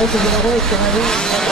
esimene võitlane viimane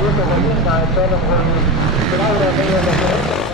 justo comienza todos con Laura medio de la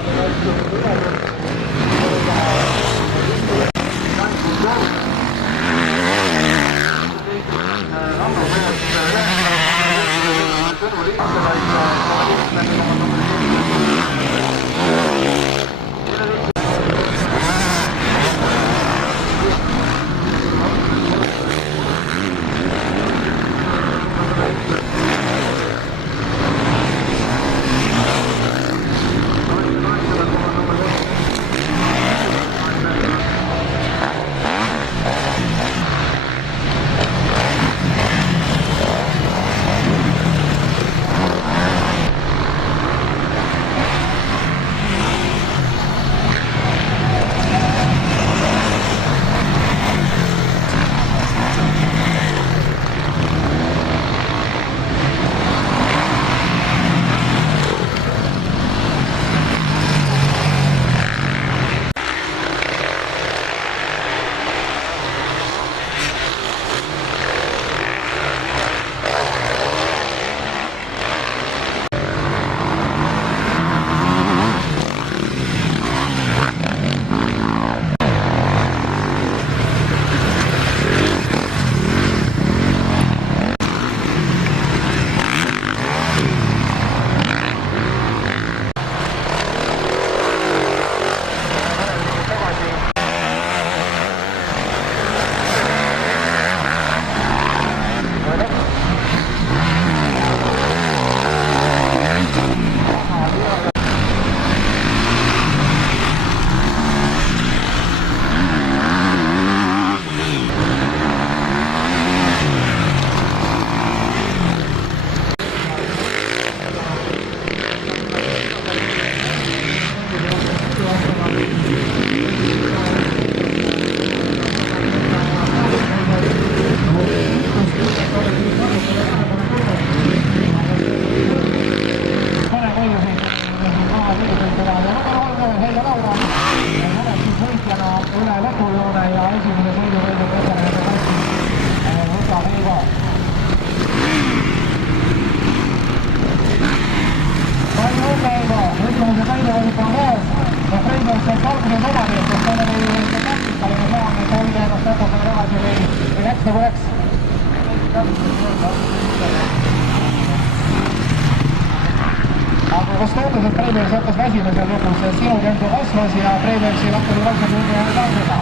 aga kas tootes, et Preimers hakkas väsima seal lõpus, sinu tempo kasvas ja Preimersil hakkas raskelt langeda?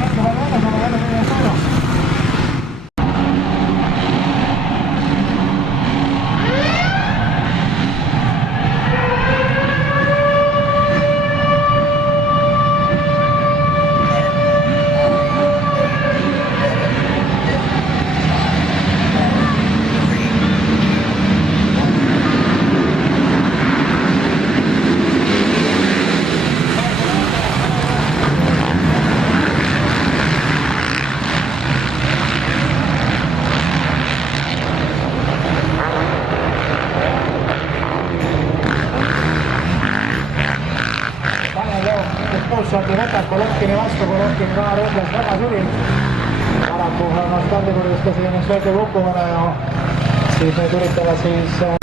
Mõelge palju õnne, aga jälle meie sõnum. Kuussaki võtab Kolonkini vastu, Kolonkin ka rõõmlas väga suri. Paraku on stardipurjus ka siin üks väike kukkumine ja siis need üritavad siis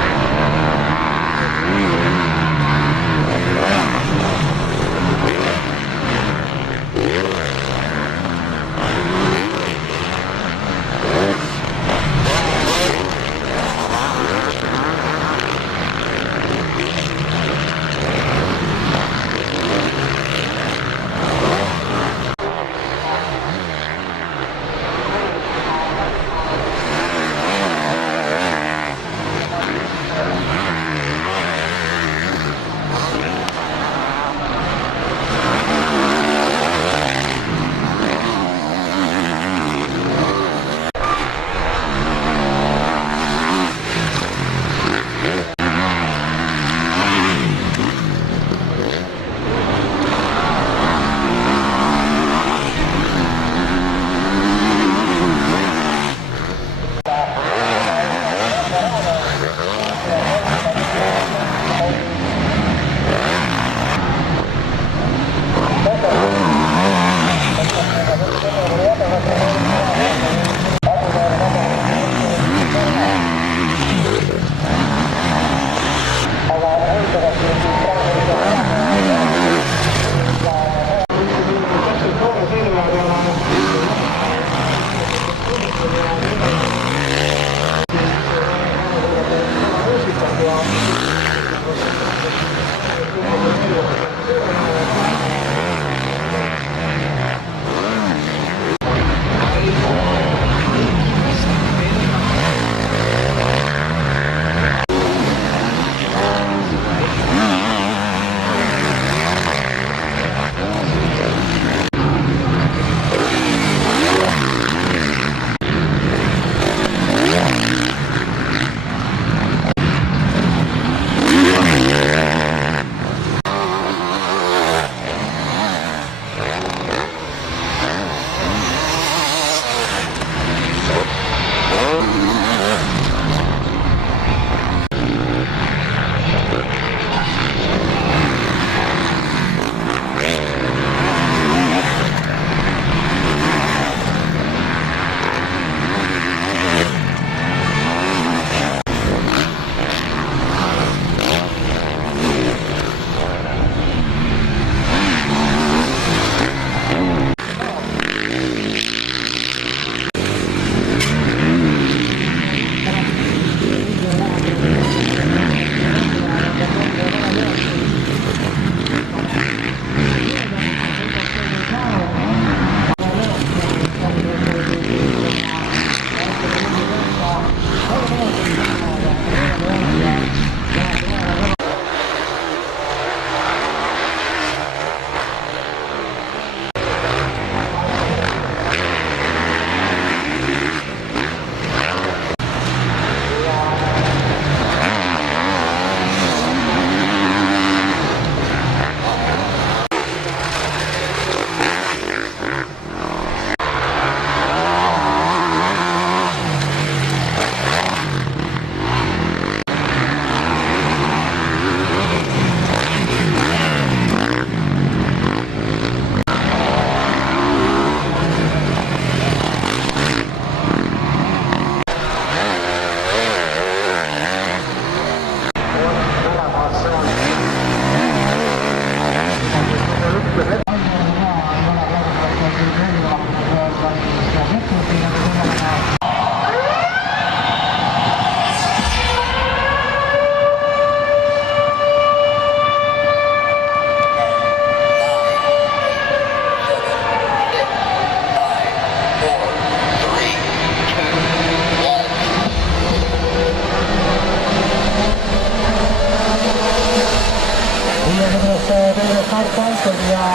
tehtud ja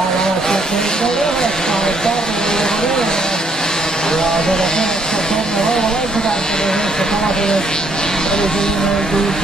selles mõttes, et enne väga vaikselt Eesti Kanadas oli siin siis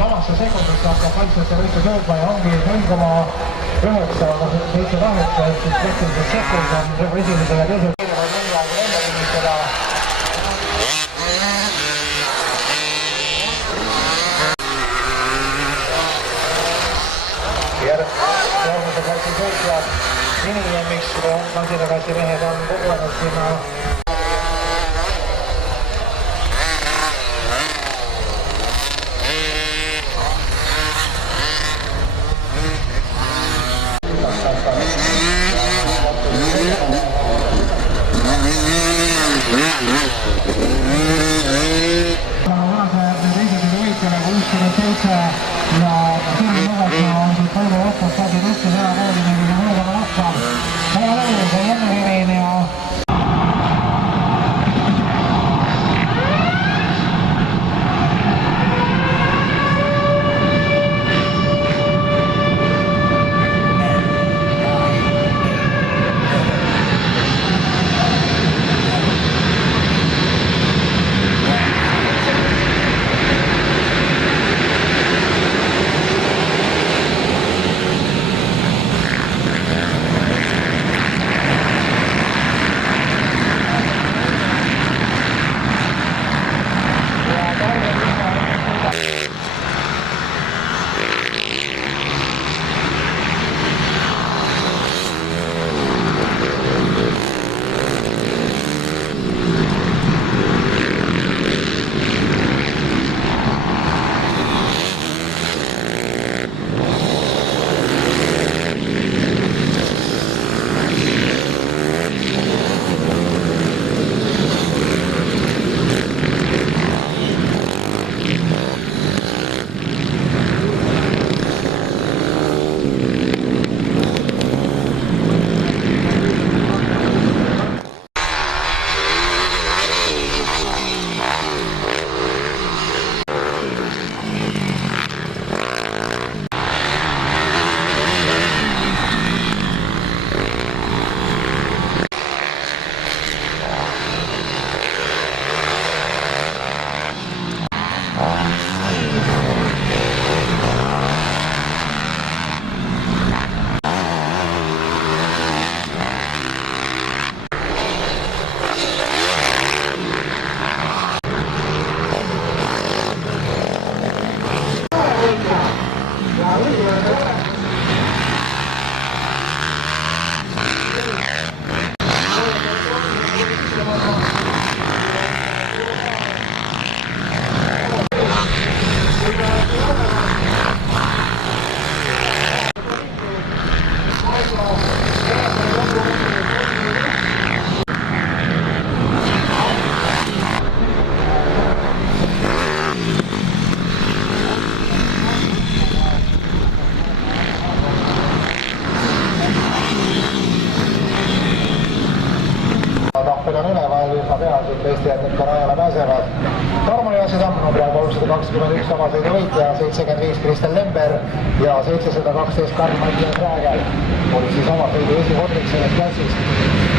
samasse sekundisse hakkab kaitsesse võitlus jõudma ja ongi 0,978 ehk siis keskmiselt sekund on esimese ja teise järgmise klassi sõitjad Sinilemiks masinaklassi mehed on kogunenud sinna ja selle lõvega on siis palju otsast läbi tõsta hea kooli, nagu me mõõdame rahva. Hea lõvus on Janne Rimin ja Eesti jätnud ka rajale pääsevad. Tarmo Jaasisamm on praegu 321 samasõiduvõitja, 75 Kristel Lember ja 712 Karl-Mattias Räägel. Oli siis samasõidu esikordik selles klassis.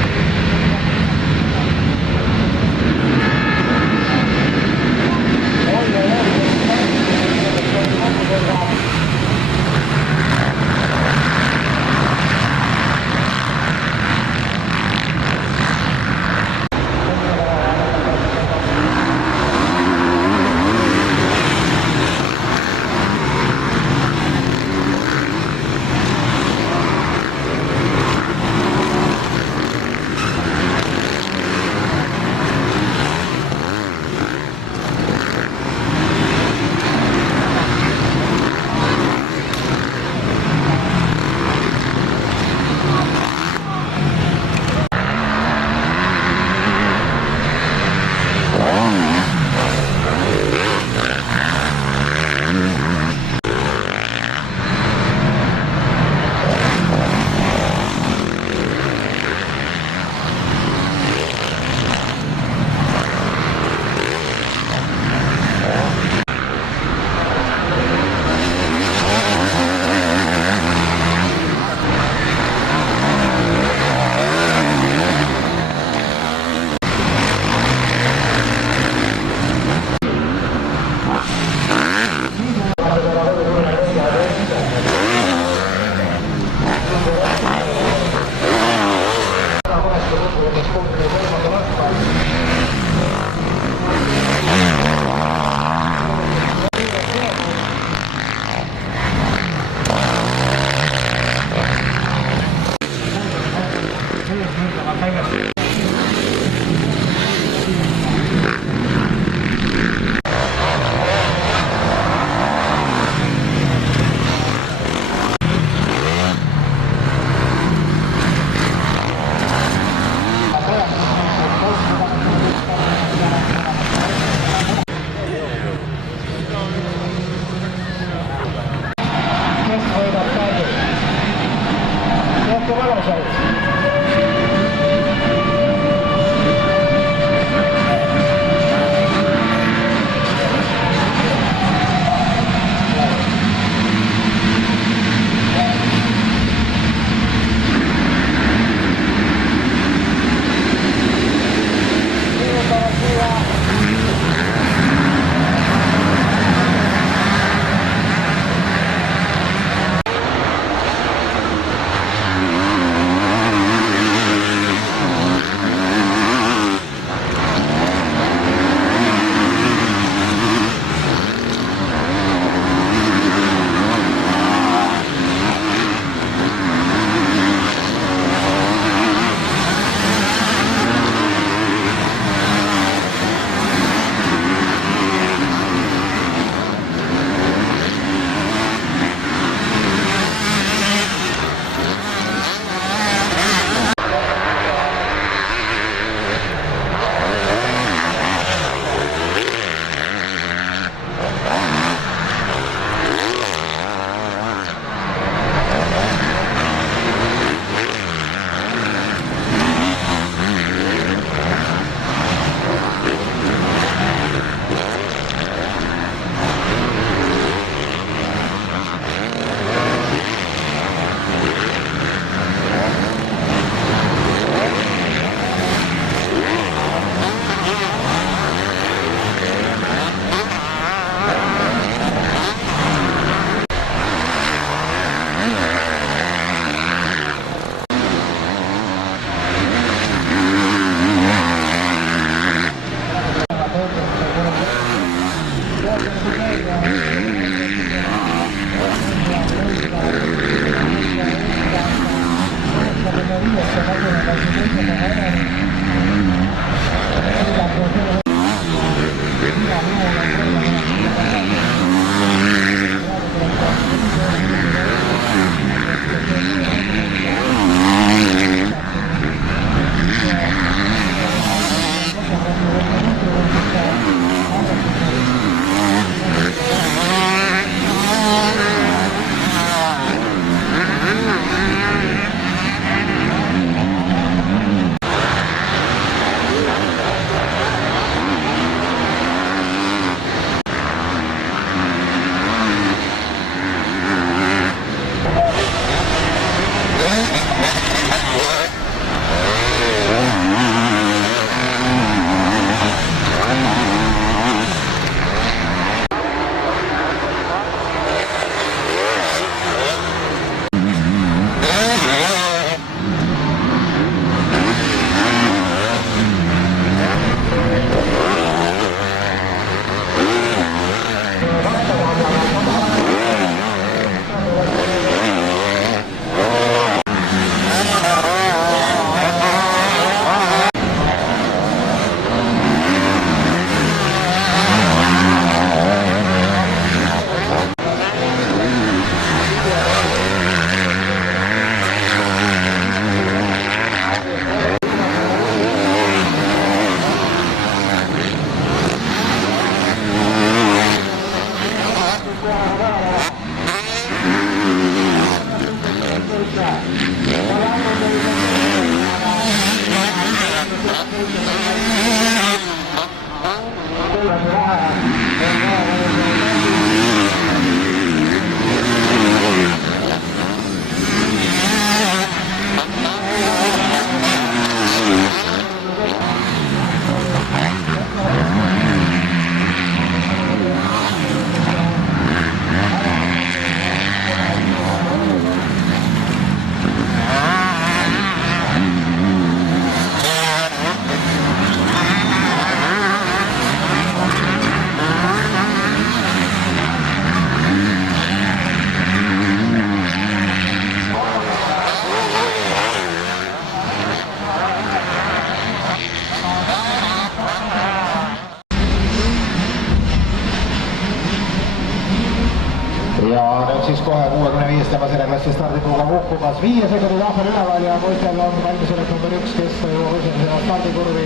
ja nüüd siis kohe 65 tema selle klassi stardipuuga kukkumas 5 sekundi tahvel üleval ja poistel on valmisolek number 1, kes jõuab esimesena stardikurvi.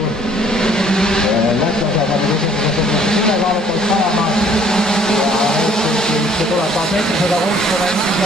Lätlased on esimese sekundis ülekaalukalt paremas ja nüüd siis tuleb taas 760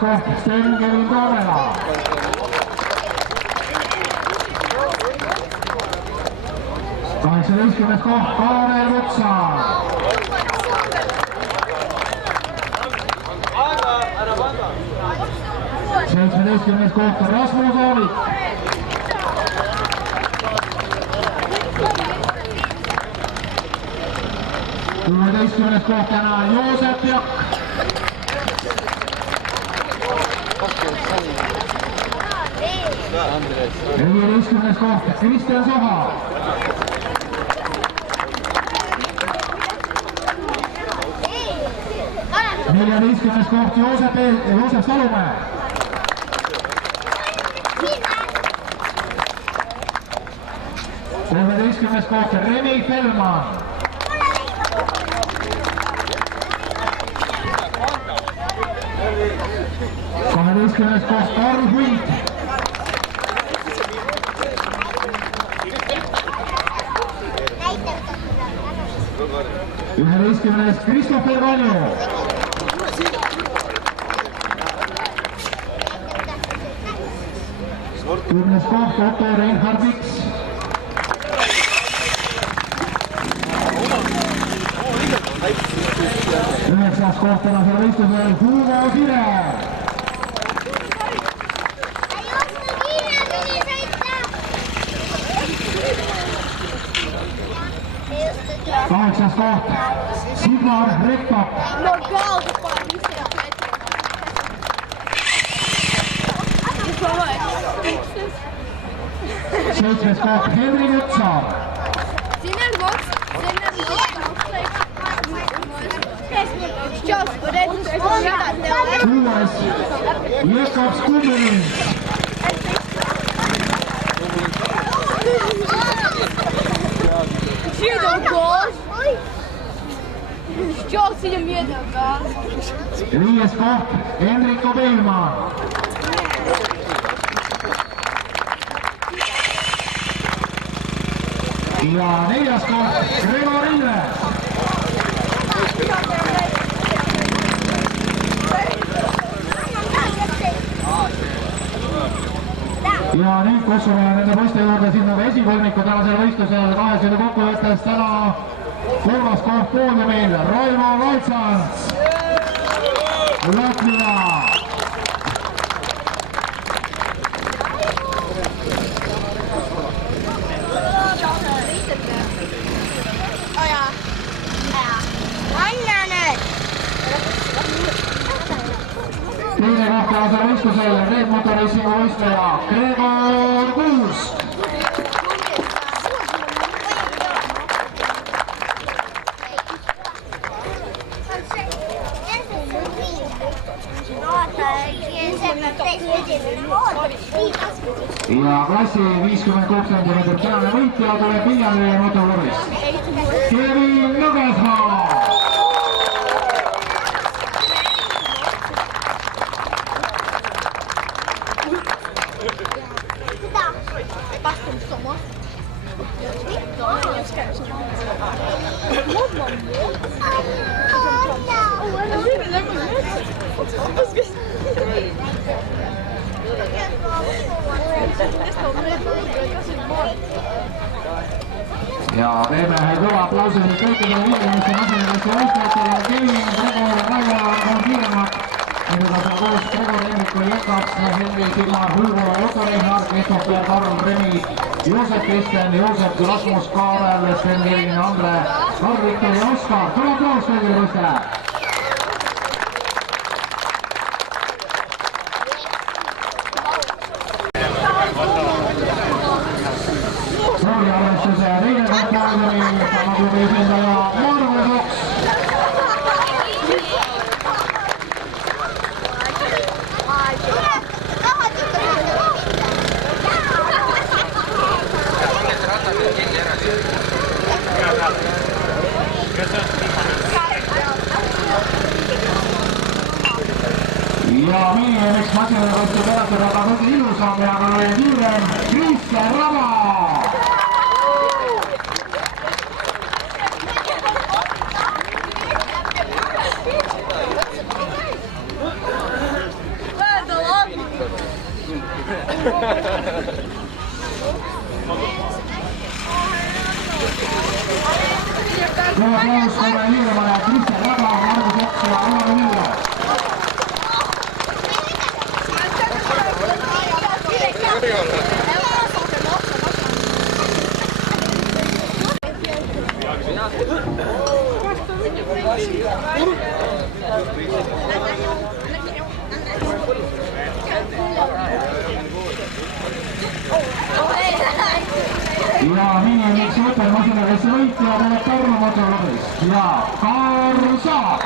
koht Sten-Kevin Toomela. 18. koht Kaarel Vutsaar. 17. koht Rasmus Aavik. 16. koht täna Joosep Jakk. 14. koht Kristjan Soha. 14. koht Joosep Salumäe. 13. koht Remi Fellmann. 12. koht Karl Hunt. 11. Kristoffer Kalju. 10. koht Otto Reinhard Viks. 9. koht tänasel võistlusel Hugo Sirer. 8. koht Sigmar Rekkap. 7. koht Henri Vutsaar. 6. Jakob Skummelin. 5. koht Enrico Beilmaa. 4. koht Gregor Ilves. Ja nüüd kutsume nende poiste juurde sinna esikolmiku tänasel võistlusel kahesõidu kokkuvõttes täna 3. koht poodiumil Raivo Valtsants, Latvia. Teine koht tänasel võistlusel Red Motorisingu võistleja Gregor Kuusk. klassi 56 cm tänane võitja tuleb Viljandi motoklubist Kevin Nõgesmaa. Ja teeme kõva aplausi kõikidele viimastel masinaliste võistlejatele. Kevin, Gregor, Raivo on kiiremad. Nendega saab koos Gregor, Henriku, Jekaks, Henri, Sigmar, Hulgo, Otto Reinhard, Kristoffer, Karl, Remi, Joosep Kristjan, Joosep, Rasmus, Kaarel, Sten-Kevin, Andre, Karl-Viktor ja Oskar. Kõva aplaus kõigile võistlejale. Arvestuse teine kohtlaageri sama klubi esindaja Margus Oks. Ja miinimumix masinale võttu peratada ka kõige ilusam ja kiirem Kristjan Raba. aplaus korra hiilemale Kristjan Raba, Margus Oks ja Alar Vilja. Ja miinimix supermasinalesse võitja tuleb Tarmo motorlubist ja Karl Saab.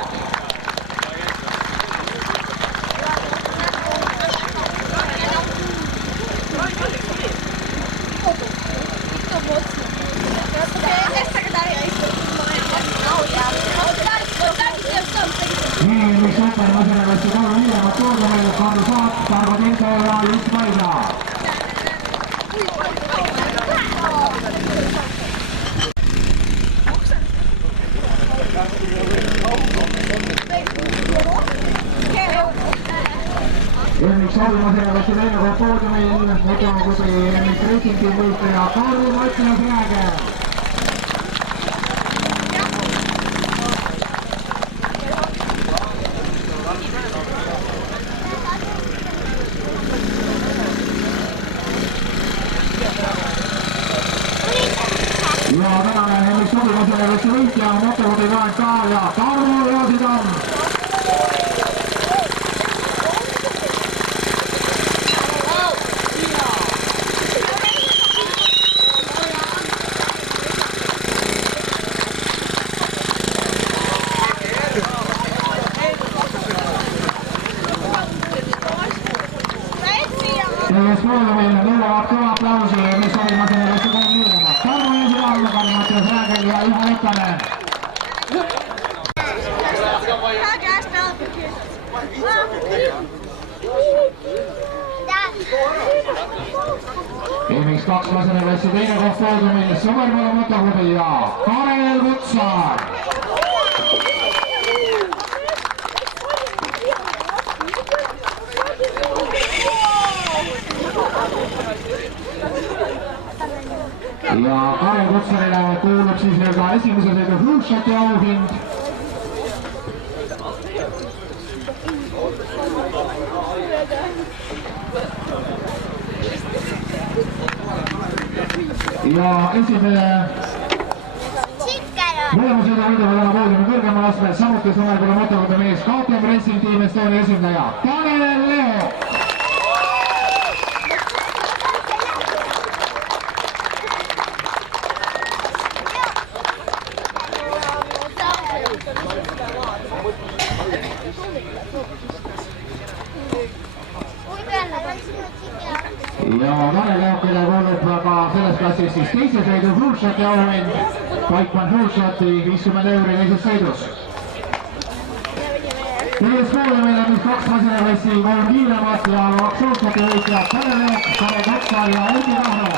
Miinimix supermasinalesse 3 hiilemat toornumel Karl Saab, Tarmo Tinko ja Jutt Maida. MX Audimasinalesse teine koht poodiumil motomoklubi MX Racing Team võistleja Karl Mattias Rääger. Ja tänane MX Audimasinalesse võitja motoklubi KSK ja Tarmo Jaasitam. Tehes poodiumil nõuavad kõva aplausi, mis Audimasinalesse 3 hiilemat. Tarmo Jaasitam, Karl Mattias Rääger ja Juha Leppanen. MX2 masinalesse teine koht poodiumil Sõbermaa motoklubi ja Karel Kutsar. Ja Karel Kutsarile kuulub siis nüüd ka esimese sõidu Flushati auhind. Ja esimene mõlema sõidu võidavad täna poodiumi kõrgemal astmel, samuti Sõbermaa motoklubi mees KTM Racing Team Estonia esindaja Tanel Leo. Ja Tanel Leo, kelle kuulub ka selles klassis siis teise sõidu Flushati auhind, Vaikman Flushati 50 € teises sõidus. Tehes poodiumil MX2 masinalessi 3 hiilemat ja Flushati võitjad Tanel Leo, Karel Kutsar ja Erki Rahro.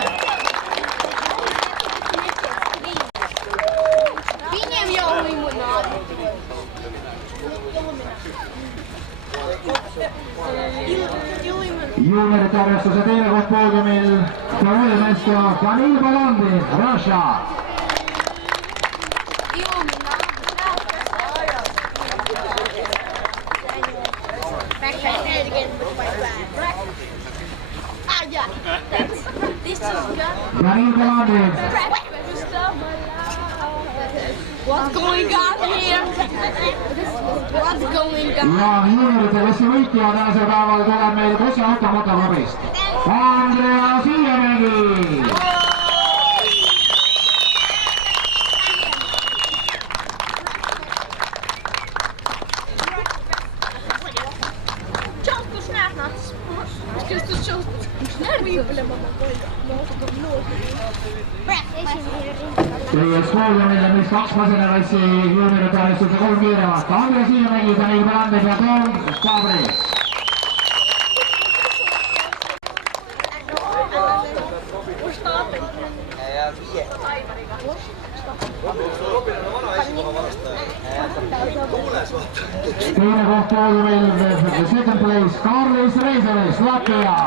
Juuniorite arvestuse teine koht poodiumil Sloveniast ja Danil Balandi, Russia. Danil Balandi. What's going on here? What's going on? Ja juuniorite klassi võitja tänasel päeval tuleb meil Kosse automotoklubist Andreas Iiamägi. Tehes poodiumil MX2 masinalessi juuniorite arvestuse 3 hiilemat Andreas Iiamägi, Danil Balandi ja Tom Stavris. Teine koht poodiumil, second place Karlis Reiselis, Latvia.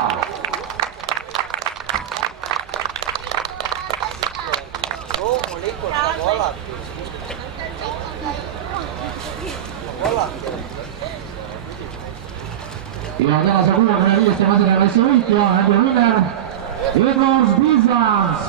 Ja tänase 65. masinaklassi võitja, Andrew Miller, Edwards Bizans.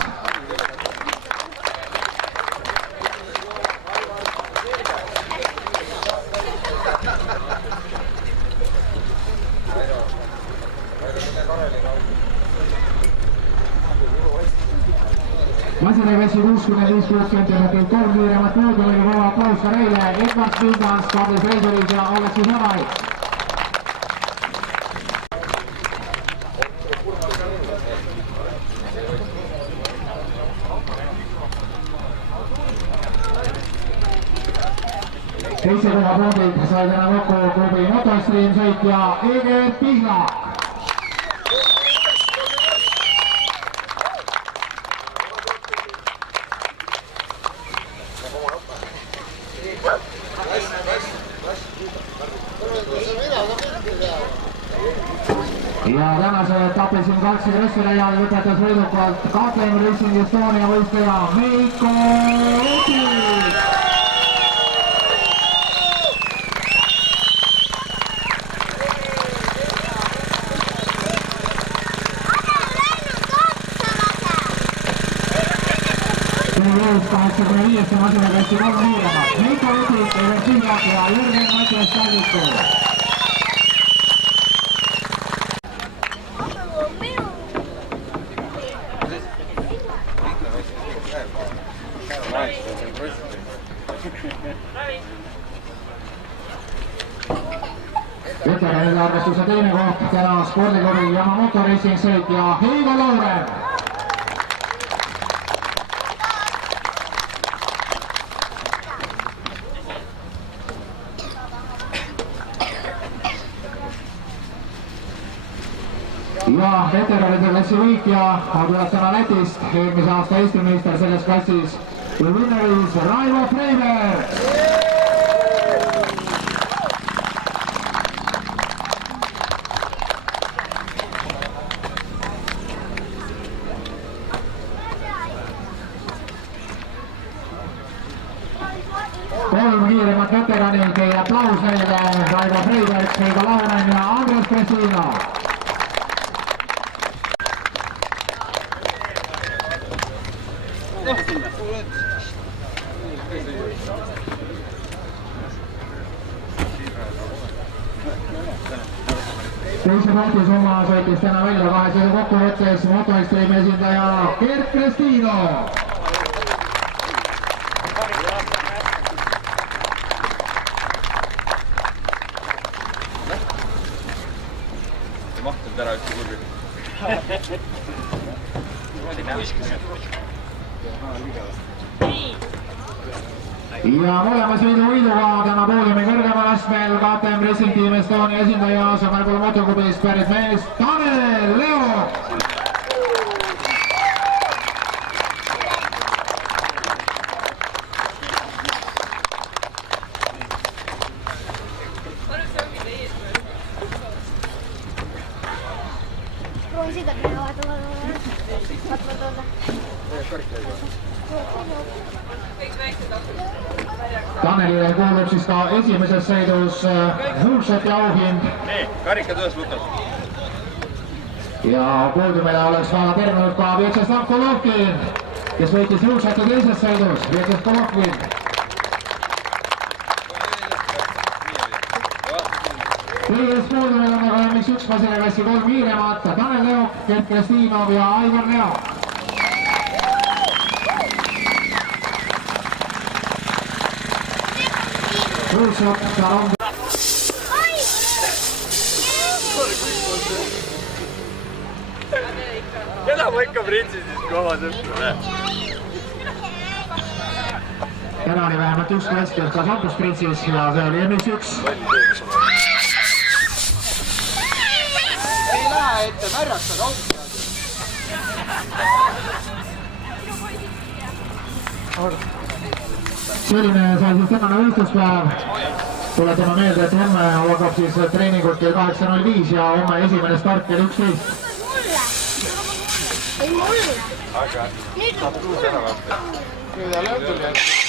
Masinaklassi 65-60 kolm kiiremat mööda oli vaba aplaus ka neile, Edwards Bizans, Karlis Reisolis ja Aleksis Navari. Teise koha poodid sai täna kokku klubi Motostream sõitja Egert Pihlak. Ja tänase etapi siin Kalksi Kressile lõpetas võidukalt KTM Racing Estonia võistleja Meiko Otik. Ees 85 masinaklassi kolm kiiremat. Meiko Otik, Egert Pihlak ja Jürgen Mattias Talliku. Veteranide arvestuse teine koht täna spordiklubi Yamamoto Racing sõitja Heigo Lauren. Ja veteranide klassi võitja tuleb täna Lätist, eelmise aasta Eesti meister selles klassis Vinneris Raivo Freiberg. Kolm kiiremat veteranil, teie aplaus neile, Raivo Freiberg, Heigo Lauren ja Andres Kressino. Teise punkti summa sõitis täna välja kahe sõidu kokkuvõttes Motoextreme esindaja Gert Crestino. Mahtud ära üks kurvi. Ja mõlema sõidu võiduga täna poodiumi kõrgemal astmel KTM Racing Team Estonia esindaja Sõmerpool motoklubist pärit mees Tanel Leo. Tanelile kuulub siis ka esimeses sõidus Hulseti auhind. Nii, karikad ühes võtad. Ja poodiumile oleks väga tervenud ka Vjatšeslav Golovkin, kes võitis Hulseti teises sõidus. Vjatšeslav Golovkin. Teises poodiumil on aga MX1 masinaklassi kolm kiiremat, Tanel Leok, Gert Crestinov ja Aivar Leok. Hulsot, Saron. Keda ma ikka pritsin siis koha sõpra? Täna oli vähemalt üks klass, kes ka sampus pritsis ja see oli MX1. Ei lähe ette, märjaks aga auto. Selline sai siis tänane võistluspäev. Tuletame meelde, et homme algab siis treeningud kell 8.05 ja homme esimene start kell 11. ei olnud. aga saab kuus ära vaata. nüüd jälle õhtul jälle.